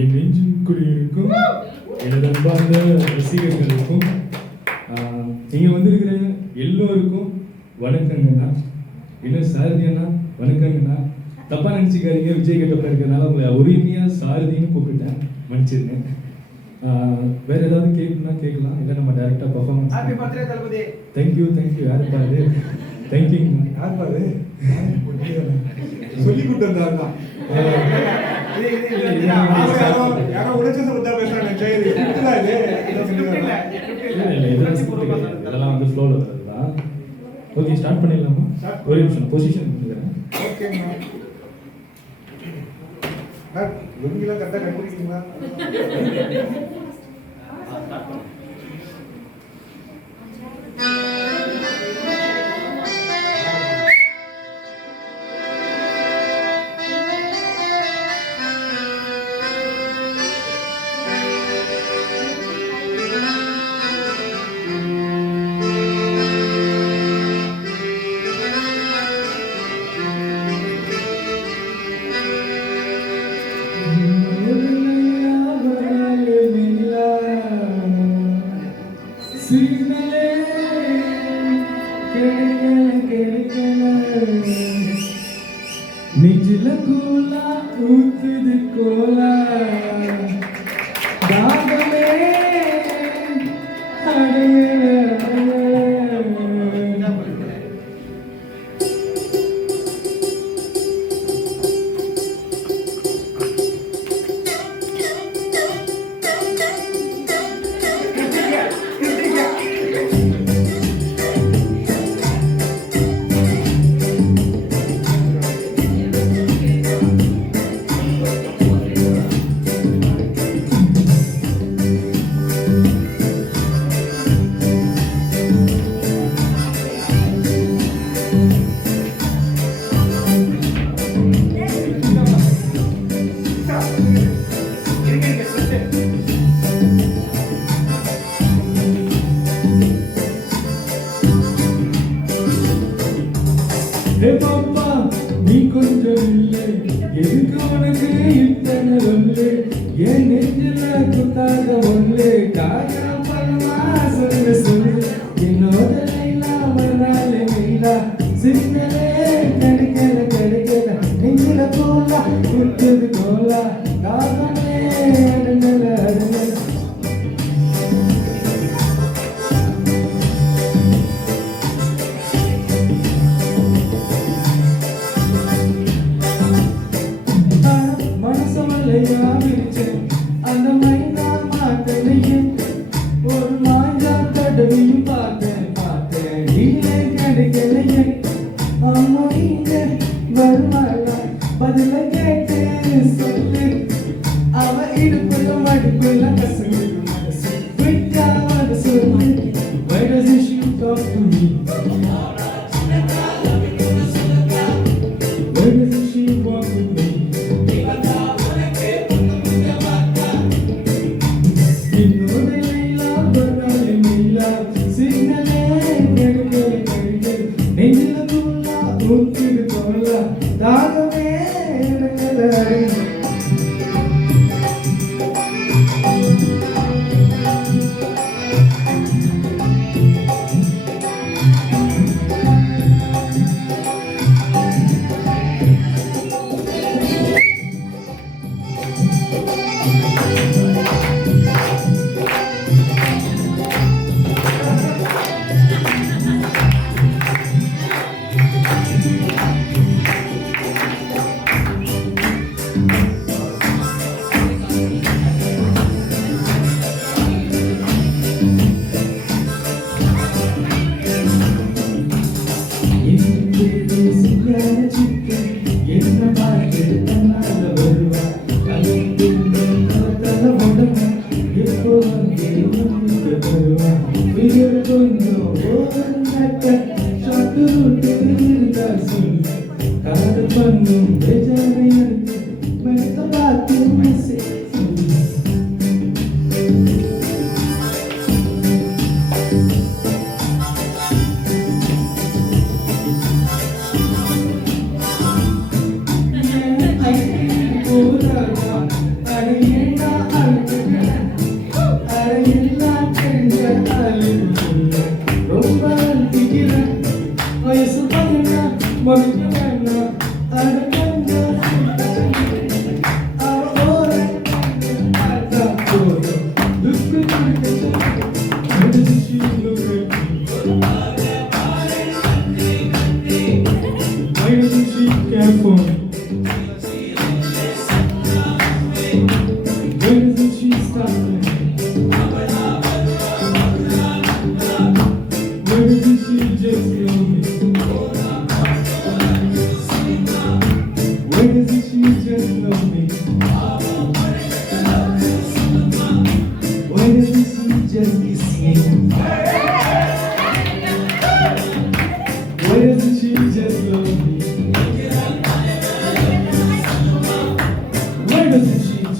என் நெஞ்சுக்குள் இருக்கும் எனது அன்பார்ந்த ரசிகர்களுக்கும் இங்கே வந்திருக்கிற எல்லோருக்கும் வணக்கங்கண்ணா. இன்னும் சாரதி அண்ணா வணக்கங்கண்ணா. தப்பாக நினச்சிக்காதீங்க, விஜய் கிட்ட இருக்கிறதுனால உங்களை உரிமையாக சாரதின்னு கூப்பிட்டேன், மன்னிச்சிருங்க. வேற ஏதாவது கேட்கணும்னா கேட்கலாம், இல்லை நம்ம டேரெக்டாக பர்ஃபார்மன்ஸ். ஹாப்பி பர்த்டே தளபதி. தேங்க்யூ யாருப்பா அது? தேங்க்யூ. யாருப்பா அது? சொல்லி கொடுத்துருந்தாருண்ணா. யாரோ உடச்சு சொல்லிட்டா பேசுறாங்க. இதெல்லாம் வந்து ஃப்ளோவில் வருதுதான். ஓகே, ஸ்டார்ட் பண்ணிடலாமா? ஒரு நிமிஷம் பொசிஷன் பண்ணிக்கிறேன். ஓகேங்க. லுங்கிலாம் கரெக்டாக கண்டுபிடிக்கிறீங்களா? நிஜல கோலா ஊத்துது கோலா தாகமே பாப்பா நீ கொஞ்சம் இல்லை, எதுக்கு உனக்கு இத்தனை ஒன்று, என் நெஞ்சில குத்தாக ஒன்று, காக்கா பழமா சொல்லு சொல்லு, என்னோட லைலா வராலே மெயிலா, சிக்னலே கிடைக்கல, நெஞ்சில கோலா குத்துது கோலா, காகமே அடங்கல அடங்கல. அந்த மைனா மாட்டலையும் ஒரு மாஞ்சா தடவையும் பார்த்தேன் இல்லை கிடைக்கலையே. அம்மா இங்க வருவாளா பதில கேட்டு சொல்லு, அவ இடுப்புல மடுப்புல கசங்கு மனசு விட்டாவத சொல்லு. Why doesn't she talk to me? Why doesn't she walk with me? தாகமே என்ன பார்த்து தன்னால வருவா எப்போ வந்து வருவா கொஞ்சம் ஷாட்டு இருந்தா சொல்லு, காது பண்ணும் பெஜாரையருக்கு மெத்த பார்த்து message I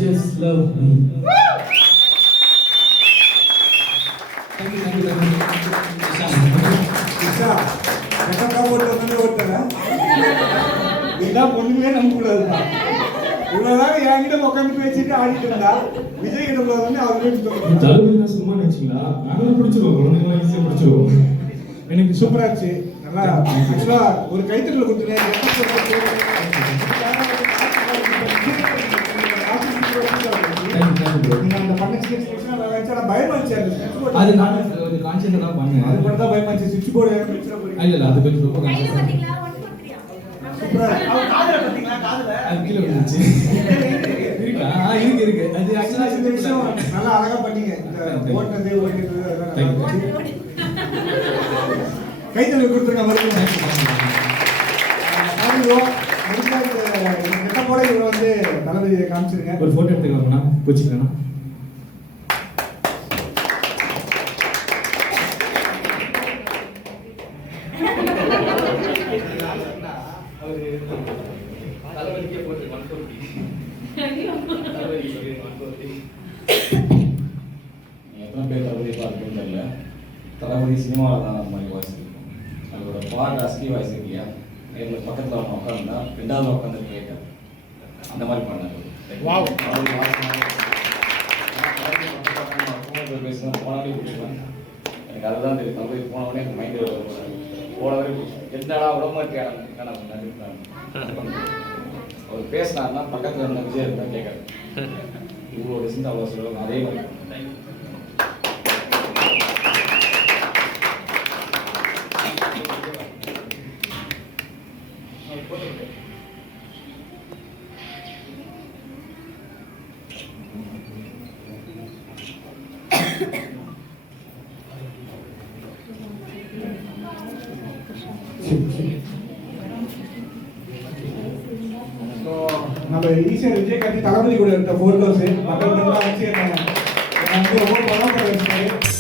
just love me. Thank you. Krishna, Kattappa போட்டு வந்து ஓட்டுறா. இதான் பொண்ணுங்களே நம்ப கூடாதுப்பா. இவ்வளவுதான் என்கிட்ட உட்காந்து வச்சுட்டு ஆடிட்டு இருந்தா விஜய் கிட்ட வந்து அவர் வீட்டுக்கு தளபதி தான் சும்மா நினைச்சீங்களா? நாங்களும் பிடிச்சிருவோம், குழந்தைங்களாம் ஈஸியாக பிடிச்சிருவோம். எனக்கு சூப்பரா இருந்துச்சு. நல்லா ஆக்சுவலா ஒரு கைத்தட்டல் கொடுத்துருந்தேன். நீங்க அந்த பண்ண ஸ்கெட்ச் நான் பயமாச்சு. அது நான் ஒரு கான்சியஸா தான் பண்ணேன். அது மட்டும் தான் பயமாச்சு. சுவிட்ச் போர்டு வச்சிர போறீங்க. இல்ல அது கொஞ்சம் ரொம்ப கான்சியஸா. பாத்தீங்களா 143 சூப்பரா அவ காதுல பாத்தீங்களா காதுல அது கீழ விழுந்துச்சு. இருக்கா? இருக்கு. அது ஆக்சுவலா இந்த ஆக்சுவலா விஷயம் நல்லா அழகா பண்ணீங்க. இந்த ஓட்டுறது ஓடிக்கிறது அதெல்லாம் கைத்தட்டல் கொடுத்துருங்க மறுபடியும். கெட்டப்போட இவர் வந்து தளபதியை காமிச்சிருங்க. ஒரு போட்டோ எடுத்துக்கலாம்னா கோச்சிக்கலாம். எத்தனை பேர் தளபதி பார்க்கணும்னு தெரியல. தளபதி சினிமாவில் தான் அந்த மாதிரி வாய்ஸ் இருக்கும். அதோட பாட்டு அஸ்லி வாய்ஸ் இருக்கு இல்லையா, நேரில் பக்கத்தில் அவன் உட்காந்துருந்தா ரெண்டாவது உட்காந்து கேட்க அந்த மாதிரி பண்ணாரு. பேசுனா போனாலே பிடிச்சிருவேன். எனக்கு அதுதான் தெரியும். தளபதி போனவொடனே எனக்கு மைண்டில் போனவரே பிடிச்சேன். என்னடா உடம்பு இருக்கான அவர் பேசினாருன்னா பக்கத்தில் இருந்த விஜய் இருந்தால் கேட்காது. இவரோட சிந்தை அவ்வளோ சொல்லுவாங்க. அதே மாதிரி நம்ம ஈஸியாக விஜய் காட்டி தளபதி கூட இருக்க போட்டோஸ் மக்கள் வச்சு என்ன வந்து ரொம்ப படம் வச்சுட்டாரு.